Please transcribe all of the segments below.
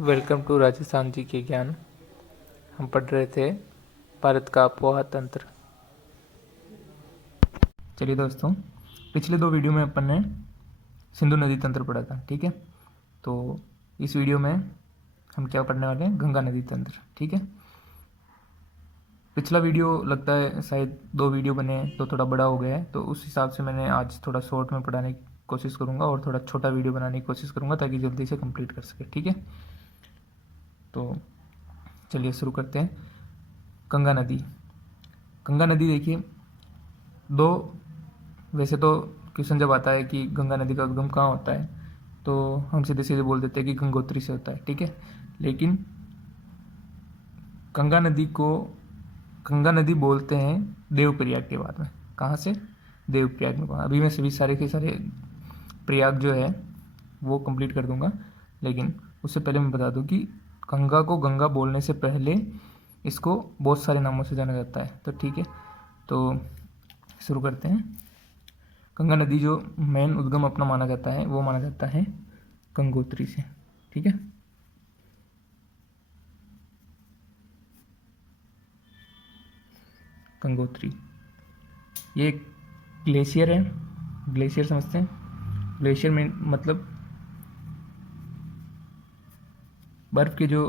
Welcome to Rajasthan जी के ज्ञान। हम पढ़ रहे थे भारत का अपोहा तंत्र। चलिए दोस्तों, पिछले 2 वीडियो में अपन ने सिंधु नदी तंत्र पढ़ा था, ठीक है। तो इस वीडियो में हम क्या पढ़ने वाले हैं? गंगा नदी तंत्र, ठीक है। पिछला वीडियो लगता है शायद 2 वीडियो बने तो थोड़ा बड़ा हो गया है, तो उस हिसाब से मैंने आज थोड़ा शॉर्ट में पढ़ाने की कोशिश करूँगा और थोड़ा छोटा वीडियो बनाने की कोशिश करूँगा ताकि जल्दी से कंप्लीट कर सके, ठीक है। तो चलिए शुरू करते हैं। गंगा नदी। गंगा नदी देखिए, दो वैसे तो क्वेश्चन जब आता है कि गंगा नदी का उद्गम कहाँ होता है तो हम सीधे सीधे बोल देते हैं कि गंगोत्री से होता है, ठीक है। लेकिन गंगा नदी बोलते हैं देवप्रयाग के बाद में। कहाँ से? देवप्रयाग में। अभी मैं सभी सारे के सारे प्रयाग जो है वो कंप्लीट कर दूंगा, लेकिन उससे पहले मैं बता दूं कि गंगा को गंगा बोलने से पहले इसको बहुत सारे नामों से जाना जाता है, तो ठीक है। तो शुरू करते हैं। गंगा नदी जो मेन उद्गम अपना माना जाता है वो माना जाता है गंगोत्री से, ठीक है। गंगोत्री ये एक ग्लेशियर है। ग्लेशियर समझते हैं? ग्लेशियर में मतलब बर्फ़ के जो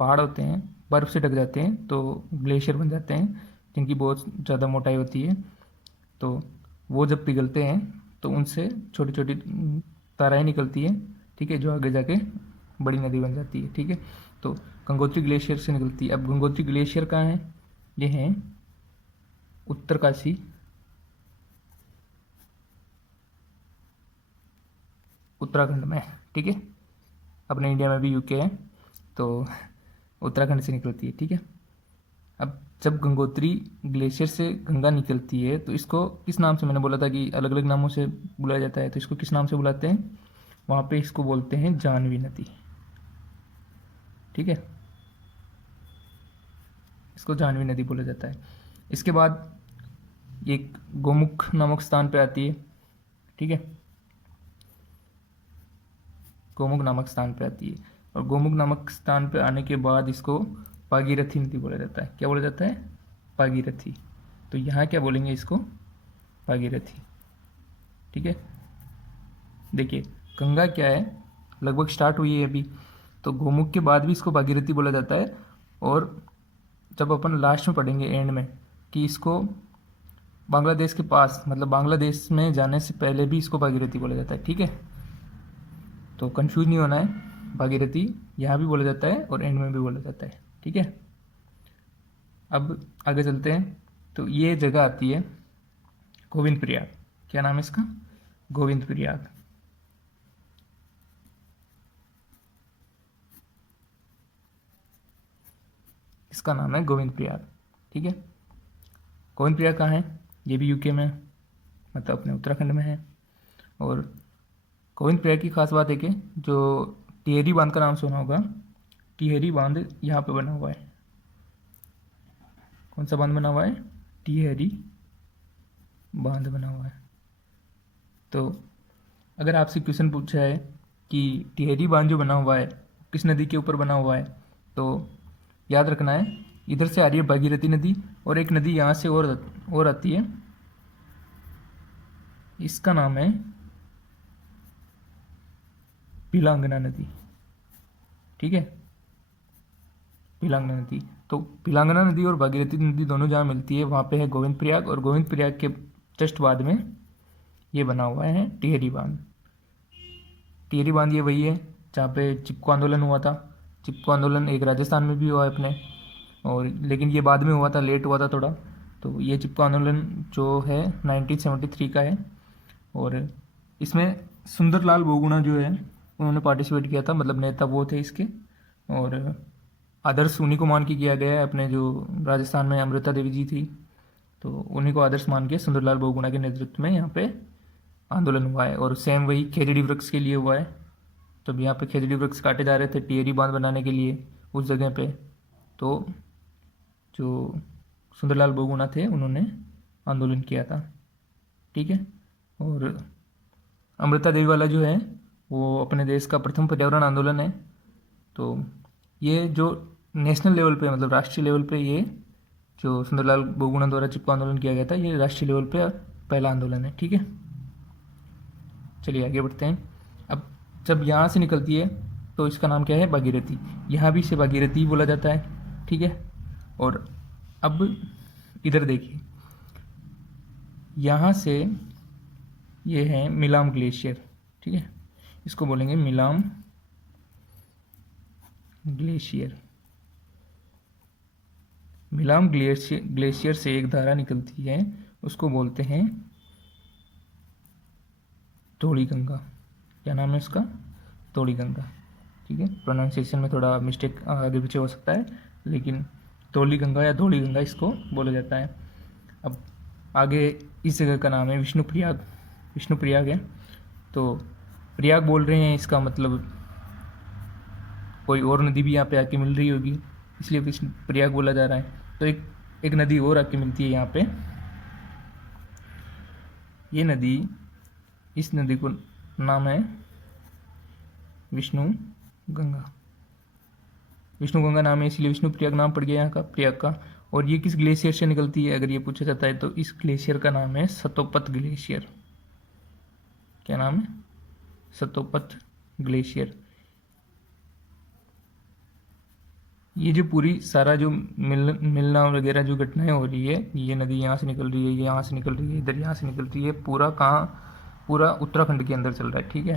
पहाड़ होते हैं बर्फ़ से ढक जाते हैं तो ग्लेशियर बन जाते हैं, जिनकी बहुत ज़्यादा मोटाई होती है। तो वो जब पिघलते हैं तो उनसे छोटी छोटी ताराएं निकलती है, ठीक है, जो आगे जाके बड़ी नदी बन जाती है, ठीक है। तो गंगोत्री ग्लेशियर से निकलती है। अब गंगोत्री ग्लेशियर कहाँ है? ये है उत्तरकाशी, उत्तराखंड में, ठीक है। अपने इंडिया में भी यूके है, तो उत्तराखंड से निकलती है, ठीक है। अब जब गंगोत्री ग्लेशियर से गंगा निकलती है तो इसको किस नाम से, मैंने बोला था कि अलग अलग नामों से बुलाया जाता है, तो इसको किस नाम से बुलाते हैं? वहाँ पे इसको बोलते हैं जानवी नदी, ठीक है। इसको जानवी नदी बोला जाता है। इसके बाद एक गोमुख नामक स्थान पे आती है, ठीक है। गोमुख नामक स्थान पे आती है और गोमुख नामक स्थान पे आने के बाद इसको भागीरथी नदी बोला जाता है। क्या बोला जाता है? भागीरथी। तो यहाँ क्या बोलेंगे इसको? भागीरथी, ठीक है। देखिए गंगा क्या है, लगभग स्टार्ट हुई है अभी, तो गोमुख के बाद भी इसको भागीरथी बोला जाता है। और जब अपन लास्ट में पढ़ेंगे एंड में कि इसको बांग्लादेश के पास, मतलब बांग्लादेश में जाने से पहले भी इसको भागीरथी बोला जाता है, ठीक है। तो कंफ्यूज नहीं होना है, भागीरथी यहाँ भी बोला जाता है और एंड में भी बोला जाता है, ठीक है। अब आगे चलते हैं। तो ये जगह आती है गोविंद प्रयाग। क्या नाम है इसका? गोविंद प्रयाग। इसका नाम है गोविंद प्रयाग, ठीक है। गोविंद प्रयाग कहाँ है? ये भी यूके में, मतलब अपने उत्तराखंड में है। और गोविंद प्रयाग की खास बात है कि जो टिहरी बांध का नाम सुना होगा, टिहरी बांध यहाँ पे बना हुआ है। कौन सा बांध बना हुआ है? टिहरी बांध बना हुआ है। तो अगर आपसे क्वेश्चन पूछा है कि टिहरी बांध जो बना हुआ है किस नदी के ऊपर बना हुआ है, तो याद रखना है इधर से आ रही है भागीरथी नदी और एक नदी यहाँ से और आती है, इसका नाम है पिलांगना नदी, ठीक है। पिलांगना नदी। तो पिलांगना नदी और भागीरथी नदी दोनों जहाँ मिलती है वहाँ पे है गोविंद प्रयाग, और गोविंद प्रयाग के जस्ट बाद में ये बना हुआ है टिहरी बांध। टिहरी बांध ये वही है जहाँ पे चिपको आंदोलन हुआ था। चिपको आंदोलन एक राजस्थान में भी हुआ है अपने, और लेकिन ये बाद में हुआ था, लेट हुआ था थोड़ा। तो ये चिपको आंदोलन जो है 1973 का है, और इसमें सुंदरलाल बहुगुणा जो है उन्होंने पार्टिसिपेट किया था, मतलब नेता वो थे इसके। और आदर्श उन्हीं को मान के किया गया है, अपने जो राजस्थान में अमृता देवी जी थी तो उन्हीं को आदर्श मान के सुंदरलाल बहुगुणा के नेतृत्व में यहाँ पे आंदोलन हुआ है। और सेम वही खेजड़ी वृक्ष के लिए हुआ है, जब यहाँ पे खेजड़ी वृक्ष काटे जा रहे थे टिहरी बांध बनाने के लिए उस जगह पे, तो जो सुंदरलाल बहुगुणा थे उन्होंने आंदोलन किया था, ठीक है। और अमृता देवी वाला जो है वो अपने देश का प्रथम पर्यावरण आंदोलन है। तो ये जो नेशनल लेवल पे मतलब राष्ट्रीय लेवल पे ये जो सुंदरलाल बोगुना द्वारा चिपको आंदोलन किया गया था, ये राष्ट्रीय लेवल पे पहला आंदोलन है। ठीक है, चलिए आगे बढ़ते हैं। अब जब यहाँ से निकलती है तो इसका नाम क्या है, भागीरथी। यहाँ भी इसे भागीरथी बोला जाता है। ठीक है, और अब इधर देखिए, यहाँ से ये है मिलाम ग्लेशियर। ठीक है, इसको बोलेंगे मिलाम ग्लेशियर। मिलाम ग्लेशियर से एक धारा निकलती है, उसको बोलते हैं धौली गंगा। क्या नाम है उसका, धौली गंगा। ठीक है, प्रोनाउंसिएशन में थोड़ा मिस्टेक आगे पीछे हो सकता है, लेकिन धौली गंगा या धौली गंगा इसको बोला जाता है। अब आगे इस जगह का नाम है विष्णुप्रयाग। विष्णुप्रयाग है, तो प्रयाग बोल रहे हैं, इसका मतलब कोई और नदी भी यहाँ पे आके मिल रही होगी, इसलिए विष्णुप्रयाग बोला जा रहा है। तो एक नदी और आके मिलती है यहाँ पे। ये नदी, इस नदी को नाम है विष्णु गंगा। विष्णु गंगा नाम है इसलिए विष्णुप्रयाग नाम पड़ गया यहाँ का, प्रयाग का। और ये किस ग्लेशियर से निकलती है अगर ये पूछा जाता है तो इस ग्लेशियर का नाम है सतोपत ग्लेशियर। क्या नाम है, सतोपत ग्लेशियर। ये जो पूरी सारा जो मिलना वगैरह जो घटनाएं हो रही है, ये नदी यहाँ से निकल रही है, ये यहाँ से निकल रही है, इधर यहाँ से निकल रही है, पूरा कहाँ, पूरा उत्तराखंड के अंदर चल रहा है। ठीक है,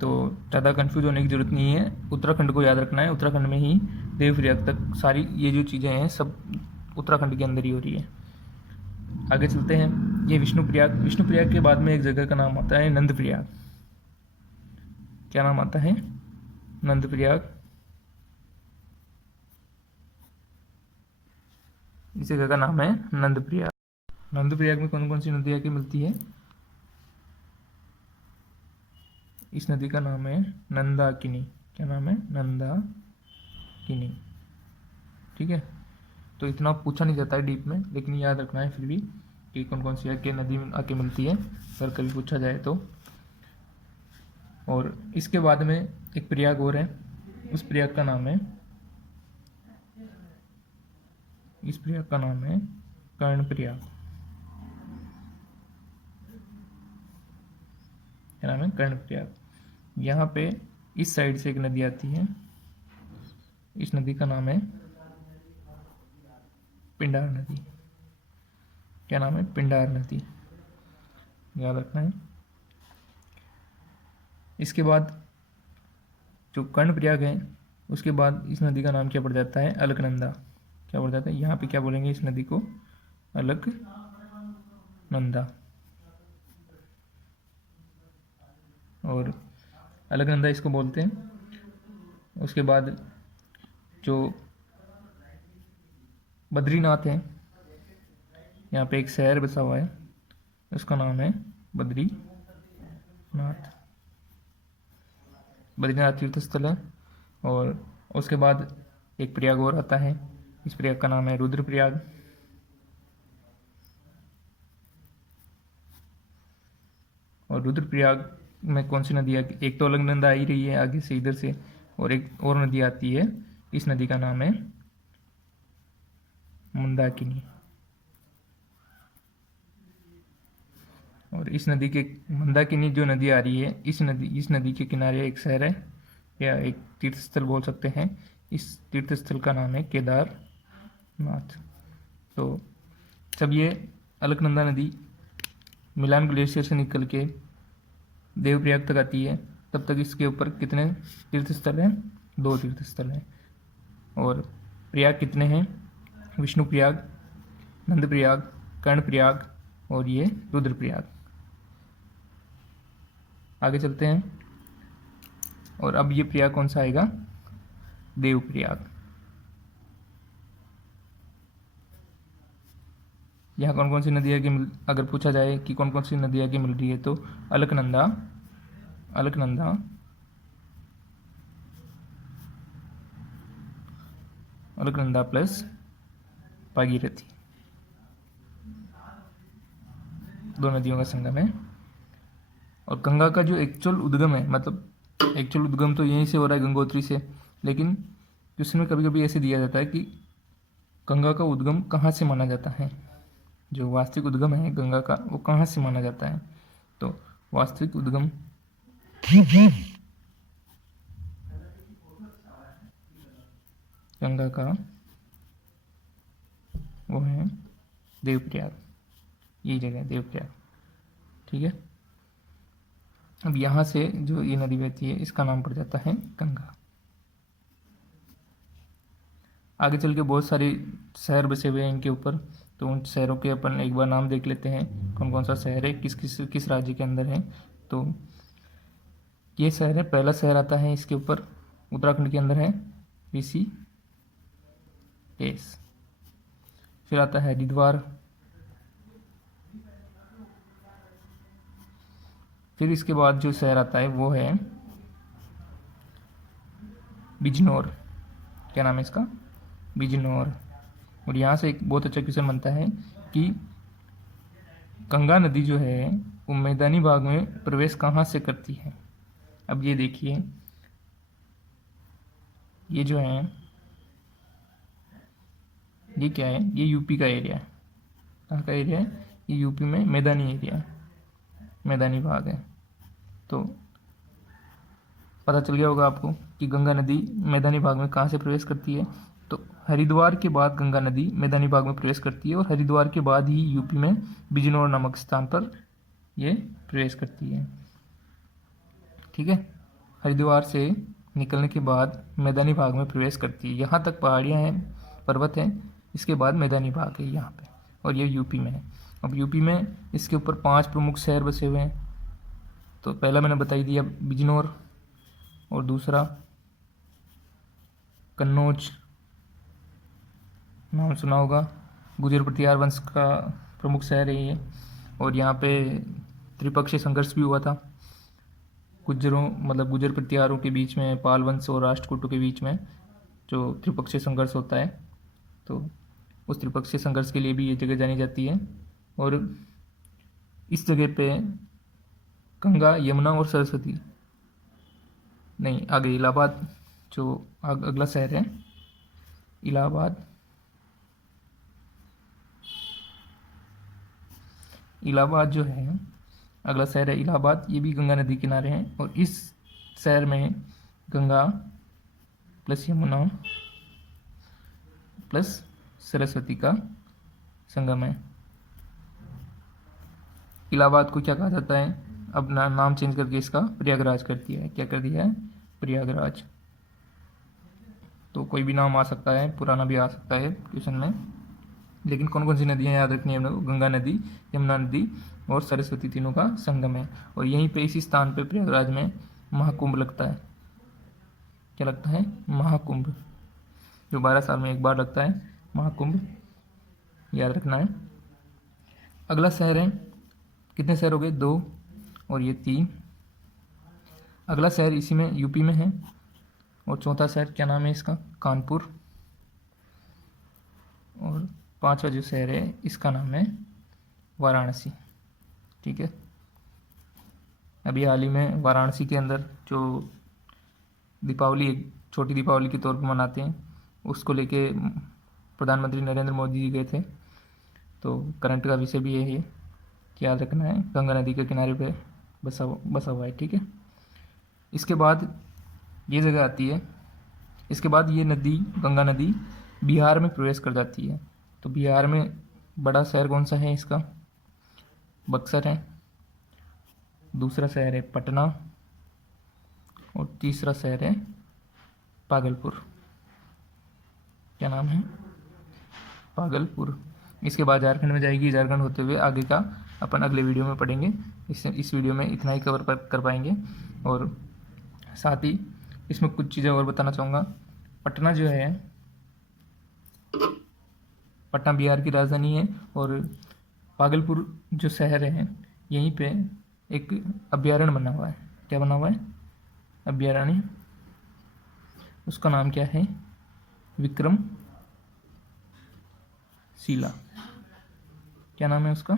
तो ज़्यादा कंफ्यूज होने की ज़रूरत नहीं है, उत्तराखंड को याद रखना है। उत्तराखंड में ही देवप्रयाग तक सारी ये जो चीज़ें हैं सब उत्तराखंड के अंदर ही हो रही है। आगे चलते हैं, ये विष्णुप्रयाग। विष्णुप्रयाग के बाद में एक जगह का नाम आता है नंदप्रयाग। क्या नाम आता है, नंदप्रयाग। इस जगह का नाम है नंदप्रयाग। नंदप्रयाग में कौन कौन सी नदी आके मिलती है, इस नदी का नाम है नंदाकिनी। क्या नाम है, नंदाकिनी। ठीक है, तो इतना पूछा नहीं जाता है डीप में, लेकिन याद रखना है फिर भी कि कौन कौन सी आके नदी आके मिलती है, अगर कभी पूछा जाए तो। और इसके बाद में एक प्रयाग और है, उस प्रयाग का नाम है, इस प्रयाग का नाम है कर्णप्रयाग। क्या नाम है, कर्णप्रयाग। यहाँ पे इस साइड से एक नदी आती है, इस नदी का नाम है पिंडार नदी। क्या नाम है, पिंडार नदी, याद रखना है। इसके बाद जो कर्णप्रयाग है, उसके बाद इस नदी का नाम क्या पड़ जाता है, अलकनंदा। क्या पड़ जाता है, यहाँ पे क्या बोलेंगे इस नदी को, अलकनंदा। और अलकनंदा इसको बोलते हैं। उसके बाद जो बद्रीनाथ है, यहाँ पे एक शहर बसा हुआ है, उसका नाम है बद्रीनाथ। बद्रीनाथ तीर्थ स्थल है। और उसके बाद एक प्रयाग और आता है, इस प्रयाग का नाम है रुद्रप्रयाग। और रुद्रप्रयाग में कौन सी नदी है, एक तो अलकनंदा आ ही रही है आगे से इधर से, और एक और नदी आती है, इस नदी का नाम है मंदाकिनी। और इस नदी के, मंदाकिनी जो नदी आ रही है, इस नदी के किनारे एक शहर है या एक तीर्थ स्थल बोल सकते हैं, इस तीर्थ स्थल का नाम है केदारनाथ। तो जब ये अलकनंदा नदी मिलान ग्लेशियर से निकल के देवप्रयाग तक आती है, तब तक इसके ऊपर कितने तीर्थ स्थल हैं, 2 तीर्थ स्थल हैं। और प्रयाग कितने हैं, विष्णुप्रयाग, नंदप्रयाग, कर्णप्रयाग और ये रुद्रप्रयाग। आगे चलते हैं, और अब ये प्रयाग कौन सा आएगा, देवप्रयाग। यहाँ कौन कौन सी नदियाँ की अगर पूछा जाए कि कौन कौन सी नदियाँ की मिल रही है, तो अलकनंदा, अलकनंदा, अलकनंदा प्लस भागीरथी, 2 नदियों का संगम है। और गंगा का जो एक्चुअल उद्गम है, मतलब एक्चुअल उद्गम तो यहीं से हो रहा है गंगोत्री से, लेकिन क्वेश्चन में कभी कभी ऐसे दिया जाता है कि गंगा का उद्गम कहाँ से माना जाता है, जो वास्तविक उद्गम है गंगा का वो कहाँ से माना जाता है। तो वास्तविक उद्गम गंगा का वो है देवप्रयाग, ये जगह देवप्रयाग। ठीक है, अब यहाँ से जो ये नदी बहती है इसका नाम पड़ जाता है गंगा। आगे चल के बहुत सारे शहर बसे हुए हैं इनके ऊपर, तो उन शहरों के अपन एक बार नाम देख लेते हैं, कौन कौन सा शहर है, किस राज्य के अंदर है। तो ये शहर है, पहला शहर आता है इसके ऊपर उत्तराखंड के अंदर है ऋषिकेश। फिर आता है हरिद्वार, फिर इसके बाद जो शहर आता है वो है बिजनौर। क्या नाम है इसका, बिजनौर। और यहाँ से एक बहुत अच्छा क्वेश्चन बनता है कि गंगा नदी जो है वो मैदानी भाग में प्रवेश कहाँ से करती है। अब ये देखिए, ये जो है ये क्या है, ये यूपी का एरिया है। कहाँ का एरिया है, ये यूपी में मैदानी एरिया है, मैदानी भाग है। तो पता चल गया होगा आपको कि गंगा नदी मैदानी भाग में कहाँ से प्रवेश करती है। तो हरिद्वार के बाद गंगा नदी मैदानी भाग में प्रवेश करती है, और हरिद्वार के बाद ही यूपी में बिजनौर नामक स्थान पर ये प्रवेश करती है। ठीक है, हरिद्वार से निकलने के बाद मैदानी भाग में प्रवेश करती है। यहाँ तक पहाड़ियाँ हैं, पर्वत हैं, इसके बाद मैदानी भाग है यहाँ पे, और ये यूपी में है। अब यूपी में इसके ऊपर 5 प्रमुख शहर बसे हुए हैं। तो पहला मैंने बता ही दिया बिजनौर, और दूसरा कन्नौज, नाम सुना होगा, गुर्जर प्रतिहार वंश का प्रमुख शहर है ये। और यहाँ पे त्रिपक्षीय संघर्ष भी हुआ था गुज्जरों मतलब गुज्जर प्रतिहारों के बीच में, पाल वंश और राष्ट्रकूटों के बीच में जो त्रिपक्षीय संघर्ष होता है, तो उस त्रिपक्षीय संघर्ष के लिए भी ये जगह जानी जाती है। और इस जगह पे गंगा, यमुना और सरस्वती, नहीं आगे इलाहाबाद, जो अगला शहर है इलाहाबाद, इलाहाबाद जो है अगला शहर है इलाहाबाद, ये भी गंगा नदी किनारे हैं। और इस शहर में गंगा प्लस यमुना प्लस सरस्वती का संगम है। इलाहाबाद को क्या कहा जाता है, अब नाम चेंज करके इसका प्रयागराज कर दिया है। क्या कर दिया है, प्रयागराज। तो कोई भी नाम आ सकता है, पुराना भी आ सकता है क्वेश्चन में, लेकिन कौन कौन सी नदियाँ याद रखनी है हम लोग, गंगा नदी, यमुना नदी और सरस्वती, तीनों का संगम है। और यहीं पे इसी स्थान पे प्रयागराज में महाकुंभ लगता है। क्या लगता है, महाकुंभ, जो 12 साल में एक बार लगता है महाकुंभ, याद रखना है। अगला शहर है, कितने शहर हो गए, 2 और ये 3। अगला शहर इसी में यूपी में है, और चौथा शहर क्या नाम है इसका, कानपुर। और 5वां जो शहर है इसका नाम है वाराणसी। ठीक है, अभी हाल ही में वाराणसी के अंदर जो दीपावली, एक छोटी दीपावली के तौर पर मनाते हैं, उसको लेके प्रधानमंत्री नरेंद्र मोदी जी गए थे। तो करंट का विषय भी यही है कि याद रखना है, गंगा नदी के किनारे पे बसा हुआ है। ठीक है, इसके बाद ये जगह आती है, इसके बाद ये नदी, गंगा नदी बिहार में प्रवेश कर जाती है। तो बिहार में बड़ा शहर कौन सा है इसका, बक्सर है। दूसरा शहर है पटना, और तीसरा शहर है भागलपुर। क्या नाम है, भागलपुर। इसके बाद झारखंड में जाएगी, झारखंड होते हुए आगे का अपन अगले वीडियो में पढ़ेंगे। इस वीडियो में इतना ही कवर कर पाएंगे। और साथ ही इसमें कुछ चीज़ें और बताना चाहूँगा। पटना जो है, पटना बिहार की राजधानी है, और भागलपुर जो शहर है यहीं पे एक अभ्यारण्य बना हुआ है। क्या बना हुआ है, अभ्यारण्य। उसका नाम क्या है, विक्रम शिला। क्या नाम है उसका,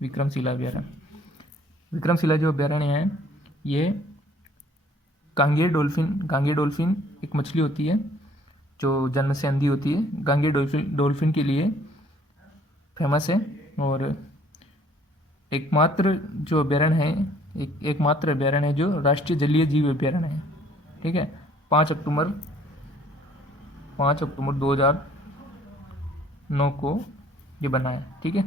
विक्रमशिला अभ्यारण्य। विक्रमशिला जो अभ्यारण्य है ये गांगेय डॉल्फिन एक मछली होती है जो जन्म से अंधी होती है। गांगेय डॉल्फिन के लिए फेमस है। और एकमात्र जो अभ्यारण्य है, एकमात्र अभ्यारण्य है जो राष्ट्रीय जलीय जीव अभ्यारण्य है। ठीक है, 5 अक्टूबर 2009 को ये बना है। ठीक है,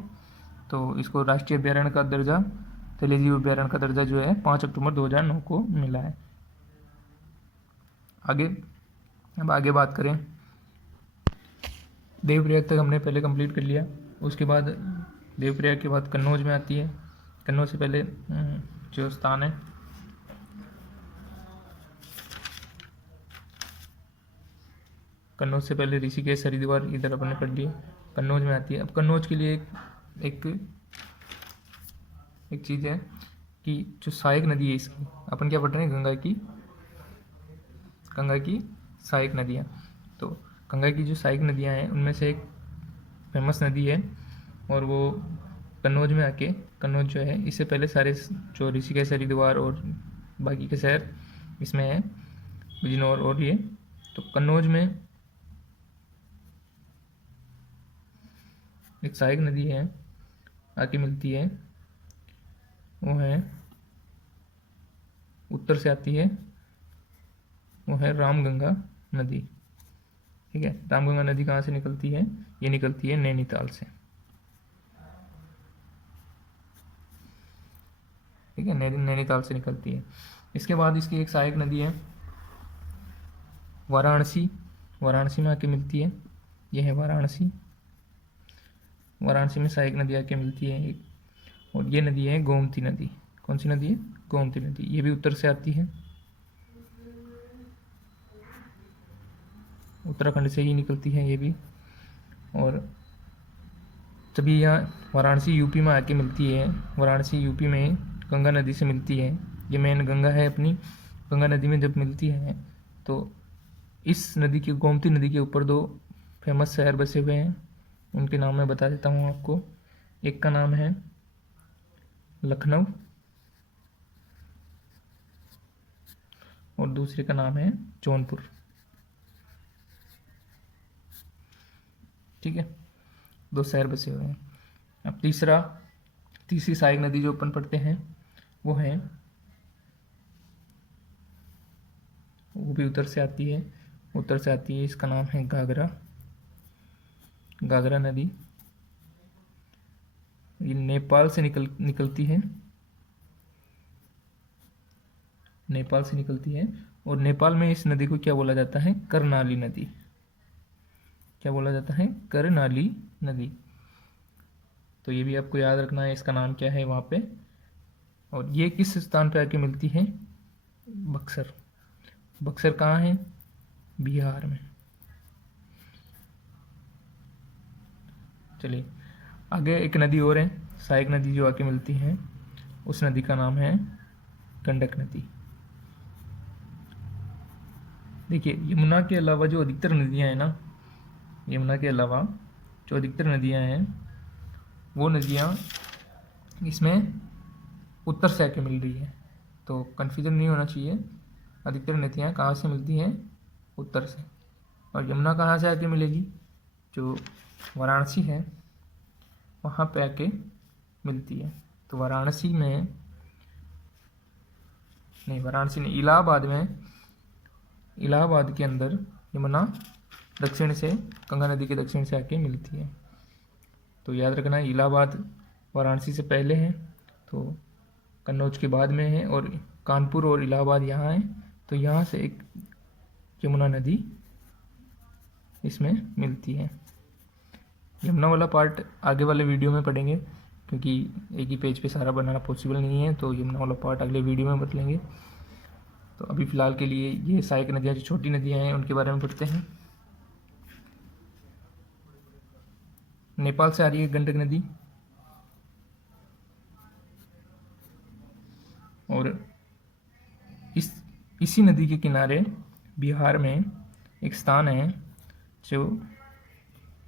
तो इसको राष्ट्रीय अभ्यारण्य का दर्जा, जलीय जीव अभ्यारण्य का दर्जा जो है 5 अक्टूबर 2009 को मिला है। अब आगे बात करें, देवप्रयाग तक हमने पहले कंप्लीट कर लिया। उसके बाद देवप्रयाग के बाद कन्नौज में आती है। कन्नौज से पहले जो स्थान है, कन्नौज से पहले ऋषिकेश, हरिद्वार इधर अपन ने पढ़ लिए। कन्नौज में आती है। अब कन्नौज के लिए एक चीज़ है कि जो सहायक नदी है इसकी, अपन क्या पढ़ रहे हैं, गंगा की सहायक नदियाँ। तो गंगा की जो सहायक नदियाँ हैं उनमें से एक फेमस नदी है और वो कन्नौज में आके, कन्नौज जो है इससे पहले सारे जो ऋषिकेश, हरिद्वार और बाकी के शहर इसमें है, बिजनौर और ये, तो कन्नौज में एक सहायक नदी है आके मिलती है। वो है उत्तर से आती है, वो है रामगंगा नदी। ठीक है, रामगंगा नदी कहाँ से निकलती है? ये निकलती है नैनीताल से। ठीक है, नैनीताल से निकलती है। इसके बाद इसकी एक सहायक नदी है वाराणसी, वाराणसी में आके मिलती है। यह है वाराणसी, वाराणसी में सहायक नदी आके मिलती है एक, और ये नदी है गोमती नदी। कौन सी नदी है? गोमती नदी। ये भी उत्तर से आती है, उत्तराखंड से ही निकलती है ये भी। और तभी यहाँ वाराणसी यूपी में आके मिलती है। वाराणसी यूपी में गंगा नदी से मिलती है। ये मेन गंगा है अपनी, गंगा नदी में जब मिलती है तो इस नदी के, गोमती नदी के ऊपर दो फेमस शहर बसे हुए हैं। उनके नाम मैं बता देता हूँ आपको। एक का नाम है लखनऊ और दूसरे का नाम है जौनपुर। ठीक है, दो शहर बसे हुए हैं। अब तीसरी सहायक नदी जो अपन पढ़ते हैं वो भी उत्तर से आती है, इसका नाम है घाघरा नदी। ये नेपाल से निकलती है, नेपाल से निकलती है। और नेपाल में इस नदी को क्या बोला जाता है? कर्णाली नदी। क्या बोला जाता है? कर्णाली नदी। तो ये भी आपको याद रखना है, इसका नाम क्या है वहाँ पे। और ये किस स्थान पे आके मिलती है? बक्सर। बक्सर कहाँ है? बिहार में। चलिए आगे एक नदी और है सहायक नदी जो आके मिलती है, उस नदी का नाम है गंडक नदी। देखिए, यमुना के अलावा जो अधिकतर नदियाँ हैं ना, यमुना के अलावा जो अधिकतर नदियाँ हैं वो नदियाँ इसमें उत्तर से आके मिल रही है। तो कन्फ्यूजन नहीं होना चाहिए, अधिकतर नदियाँ कहाँ से मिलती हैं? उत्तर से। और यमुना कहाँ से आके मिलेगी? जो वाराणसी है वहाँ पे आके मिलती है। तो वाराणसी नहीं, इलाहाबाद के अंदर यमुना दक्षिण से, गंगा नदी के दक्षिण से आके मिलती है। तो याद रखना, इलाहाबाद वाराणसी से पहले है, तो कन्नौज के बाद में है, और कानपुर और इलाहाबाद यहाँ है। तो यहाँ से एक यमुना नदी इसमें मिलती है। यमुना वाला पार्ट आगे वाले वीडियो में पढ़ेंगे, क्योंकि एक ही पेज पे सारा बनाना पॉसिबल नहीं है। तो यमुना वाला पार्ट अगले वीडियो में बता लेंगे। तो अभी फ़िलहाल के लिए ये सहायक नदियाँ, जो छोटी नदियाँ हैं, उनके बारे में पढ़ते हैं। नेपाल से आ रही है गंडक नदी, और इसी नदी के किनारे बिहार में एक स्थान है, जो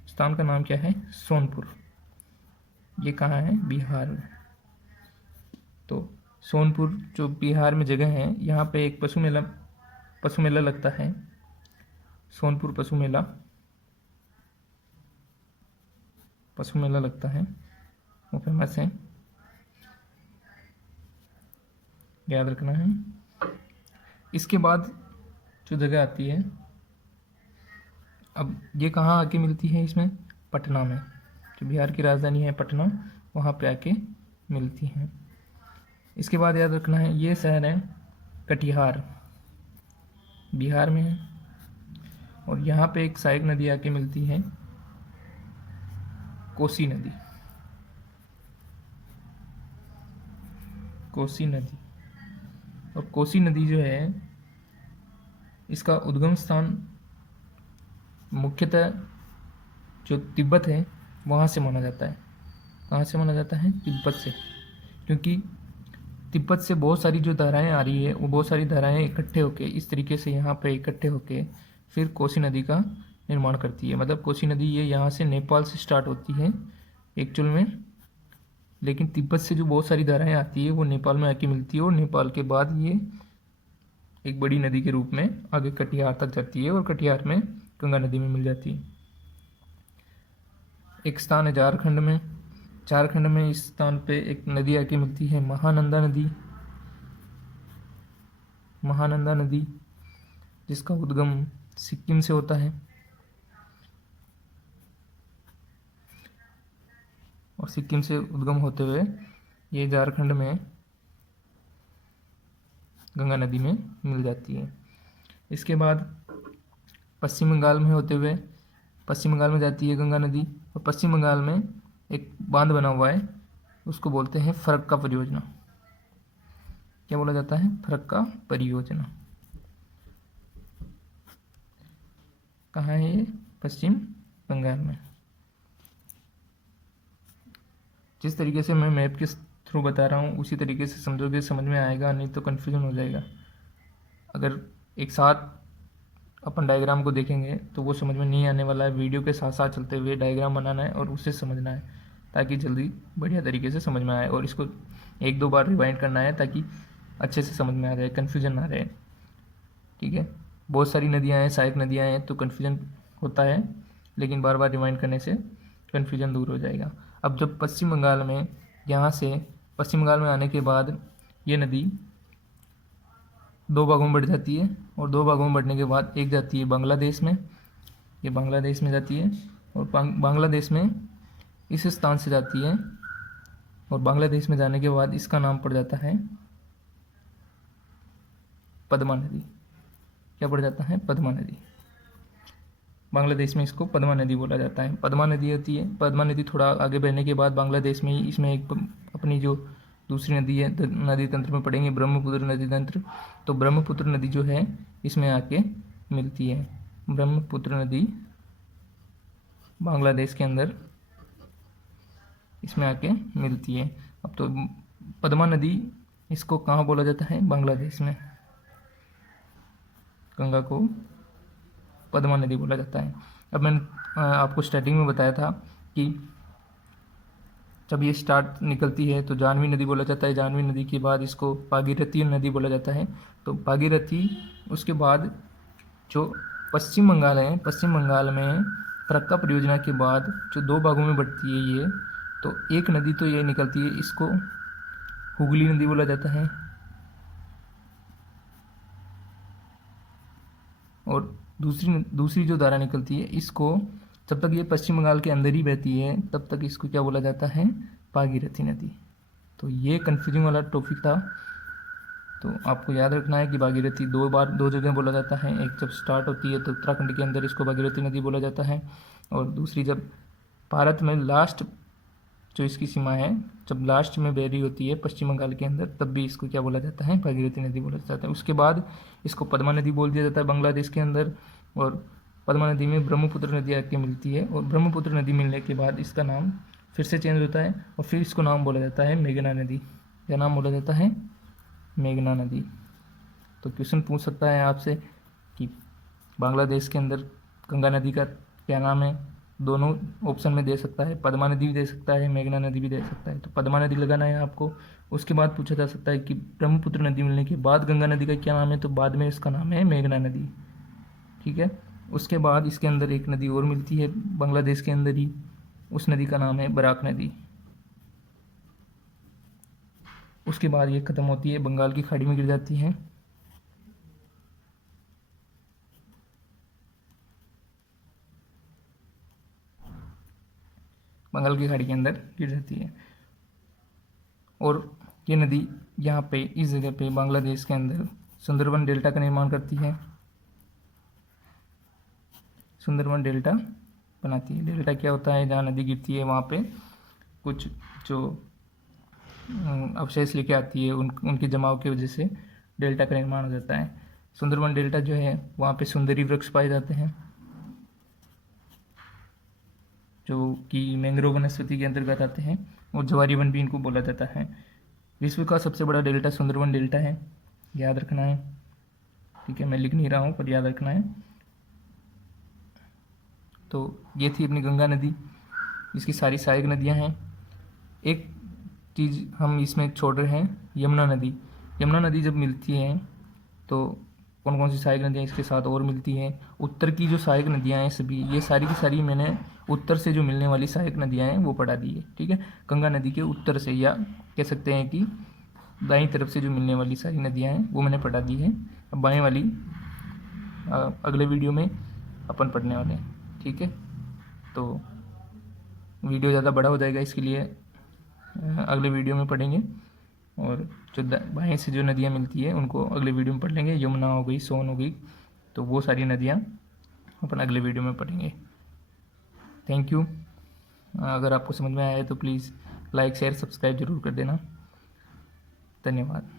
स्थान का नाम क्या है? सोनपुर। ये कहाँ है? बिहार में। तो सोनपुर जो बिहार में जगह है, यहाँ पे एक पशु मेला पशु मेला लगता है, सोनपुर पशु मेला, पशु मेला लगता है, वो फेमस है, याद रखना है। इसके बाद जो जगह आती है, अब ये कहाँ आके मिलती है, इसमें पटना में, जो बिहार की राजधानी है पटना, वहाँ पे आके मिलती हैं। इसके बाद याद रखना है, ये शहर है कटिहार, बिहार में है, और यहाँ पे एक सहायक नदी आके मिलती है, कोसी नदी, कोसी नदी। और कोसी नदी जो है, इसका उद्गम स्थान मुख्यतः जो तिब्बत है वहाँ से माना जाता है। कहाँ से माना जाता है? तिब्बत से, क्योंकि तिब्बत से बहुत सारी जो धाराएं आ रही है, वो बहुत सारी धाराएं इकट्ठे होके इस तरीके से यहाँ पे इकट्ठे होके फिर कोसी नदी का निर्माण करती है। मतलब कोसी नदी ये यहाँ से नेपाल से स्टार्ट होती है एक्चुअल में, लेकिन तिब्बत से जो बहुत सारी धाराएं आती है वो नेपाल में आके मिलती है, और नेपाल के बाद ये एक बड़ी नदी के रूप में आगे कटिहार तक जाती है, और कटिहार में गंगा नदी में मिल जाती है। एक स्थान है झारखंड में, झारखंड में इस स्थान पे एक नदी आके मिलती है, महानंदा नदी, महानंदा नदी, जिसका उद्गम सिक्किम से होता है, और सिक्किम से उद्गम होते हुए ये झारखंड में गंगा नदी में मिल जाती है। इसके बाद पश्चिम बंगाल में होते हुए पश्चिम बंगाल में जाती है गंगा नदी, और पश्चिम बंगाल में एक बांध बना हुआ है, उसको बोलते हैं फरक्का परियोजना। क्या बोला जाता है? फरक्का परियोजना। कहाँ है ये? पश्चिम बंगाल में। जिस तरीके से मैं मैप के थ्रू बता रहा हूँ उसी तरीके से समझोगे, समझ में आएगा, नहीं तो कन्फ्यूजन हो जाएगा। अगर एक साथ अपन डायग्राम को देखेंगे तो वो समझ में नहीं आने वाला है। वीडियो के साथ साथ चलते हुए डायग्राम बनाना है और उससे समझना है, ताकि जल्दी बढ़िया तरीके से समझ में आए, और इसको एक दो बार रिवाइंड करना है ताकि अच्छे से समझ में आ जाए, कन्फ्यूजन ना रहे। ठीक है, बहुत सारी नदियाँ हैं, सहायक नदियाँ हैं, तो कन्फ्यूजन होता है, लेकिन बार बार रिवाइंड करने से कन्फ्यूजन दूर हो जाएगा। अब जब पश्चिम बंगाल में, यहाँ से पश्चिम बंगाल में आने के बाद ये नदी दो भागों में बढ़ जाती है, और दो भागों में बढ़ने के बाद एक जाती है बांग्लादेश में, ये बांग्लादेश में जाती है, और बांग्लादेश में इस स्थान से जाती है, और बांग्लादेश में जाने के बाद इसका नाम पड़ जाता है पद्मा नदी। क्या पड़ जाता है? पद्मा नदी। बांग्लादेश में इसको पद्मा नदी बोला जाता है। पद्मा नदी होती है, पद्मा नदी थोड़ा आगे बढ़ने के बाद बांग्लादेश में ही इसमें एक अपनी जो दूसरी नदी है, नदी तंत्र में पढ़ेंगे ब्रह्मपुत्र नदी तंत्र, तो ब्रह्मपुत्र नदी जो है इसमें आके मिलती है। ब्रह्मपुत्र नदी बांग्लादेश के अंदर इसमें आके मिलती है। अब तो पद्मा नदी, इसको कहाँ बोला जाता है? बांग्लादेश में गंगा को पद्मा नदी बोला जाता है। अब मैंने आपको स्टार्टिंग में बताया था कि जब ये स्टार्ट निकलती है तो जानवी नदी बोला जाता है, जानवी नदी के बाद इसको भागीरथी नदी बोला जाता है। तो भागीरथी, उसके बाद जो पश्चिम बंगाल है, पश्चिम बंगाल में फरक्का परियोजना के बाद जो दो भागों में बढ़ती है ये, तो एक नदी तो ये निकलती है, इसको हुगली नदी बोला जाता है, और दूसरी जो धारा निकलती है इसको, जब तक ये पश्चिम बंगाल के अंदर ही बहती है तब तक इसको क्या बोला जाता है? भागीरथी नदी। तो ये कन्फ्यूजिंग वाला टॉपिक था, तो आपको याद रखना है कि भागीरथी दो जगह बोला जाता है। एक जब स्टार्ट होती है तो उत्तराखंड के अंदर इसको भागीरथी नदी बोला जाता है, और दूसरी जब भारत में लास्ट जो इसकी सीमा है, जब लास्ट में बह रही होती है पश्चिम बंगाल के अंदर, तब भी इसको क्या बोला जाता है? भागीरथी नदी बोला जाता है। उसके बाद इसको पद्मा नदी बोल दिया जाता है बांग्लादेश के अंदर, और पद्मा नदी में ब्रह्मपुत्र नदी आके मिलती है, और ब्रह्मपुत्र नदी मिलने के बाद इसका नाम फिर से चेंज होता है, और फिर इसको नाम बोला जाता है मेघना नदी। क्या नाम बोला जाता है? मेघना नदी। तो क्वेश्चन पूछ सकता है आपसे कि बांग्लादेश के अंदर गंगा नदी का क्या नाम है? दोनों ऑप्शन में दे सकता है, पद्मा नदी भी दे सकता है, मेघना नदी भी दे सकता है। तो पद्मा नदी लगाना है आपको। उसके बाद पूछा जा सकता है कि ब्रह्मपुत्र नदी मिलने के बाद गंगा नदी का क्या नाम है, तो बाद में इसका नाम है मेघना नदी। ठीक है। उसके बाद इसके अंदर एक नदी और मिलती है बांग्लादेश के अंदर ही, उस नदी का नाम है बराक नदी। उसके बाद ये ख़त्म होती है, बंगाल की खाड़ी में गिर जाती है। बंगाल की खाड़ी के अंदर गिर जाती है। और ये नदी यहाँ पे इस जगह पे बांग्लादेश के अंदर सुंदरबन डेल्टा का निर्माण करती है, सुंदरबन डेल्टा बनाती है। डेल्टा क्या होता है, जहाँ नदी गिरती है वहाँ पे कुछ जो अवशेष लेके आती है, उनके जमाव की वजह से डेल्टा का निर्माण हो जाता है। सुंदरबन डेल्टा जो है वहाँ पे सुंदरी वृक्ष पाए जाते हैं, जो कि मैंग्रोव वनस्पति के अंतर्गत आते हैं, और ज्वारी वन भी इनको बोला जाता है। विश्व का सबसे बड़ा डेल्टा सुंदरबन डेल्टा है, याद रखना है। ठीक है, मैं लिख नहीं रहा हूँ पर याद रखना है। तो ये थी अपनी गंगा नदी, इसकी सारी सहायक नदियाँ हैं। एक चीज़ हम इसमें छोड़ रहे हैं, यमुना नदी। यमुना नदी जब मिलती है तो कौन कौन सी सहायक नदियाँ इसके साथ और मिलती हैं, उत्तर की जो सहायक नदियाँ हैं सभी, ये सारी की सारी मैंने उत्तर से जो मिलने वाली सहायक नदियाँ हैं वो पढ़ा दी है। ठीक है, गंगा नदी के उत्तर से, या कह सकते हैं कि दाईं तरफ से जो मिलने वाली सारी नदियाँ हैं वो मैंने पढ़ा दी है। अब बाएँ वाली अगले वीडियो में अपन पढ़ने वाले हैं। ठीक है, तो वीडियो ज़्यादा बड़ा हो जाएगा, इसके लिए अगले वीडियो में पढ़ेंगे। और जो बाएँ से जो नदियाँ मिलती है उनको अगले वीडियो में पढ़ लेंगे। यमुना हो गई, सोन हो गई, तो वो सारी नदियाँ अपन अगले वीडियो में पढ़ेंगे। Thank you. अगर आपको समझ में आया है तो प्लीज़ लाइक शेयर सब्सक्राइब ज़रूर कर देना। धन्यवाद।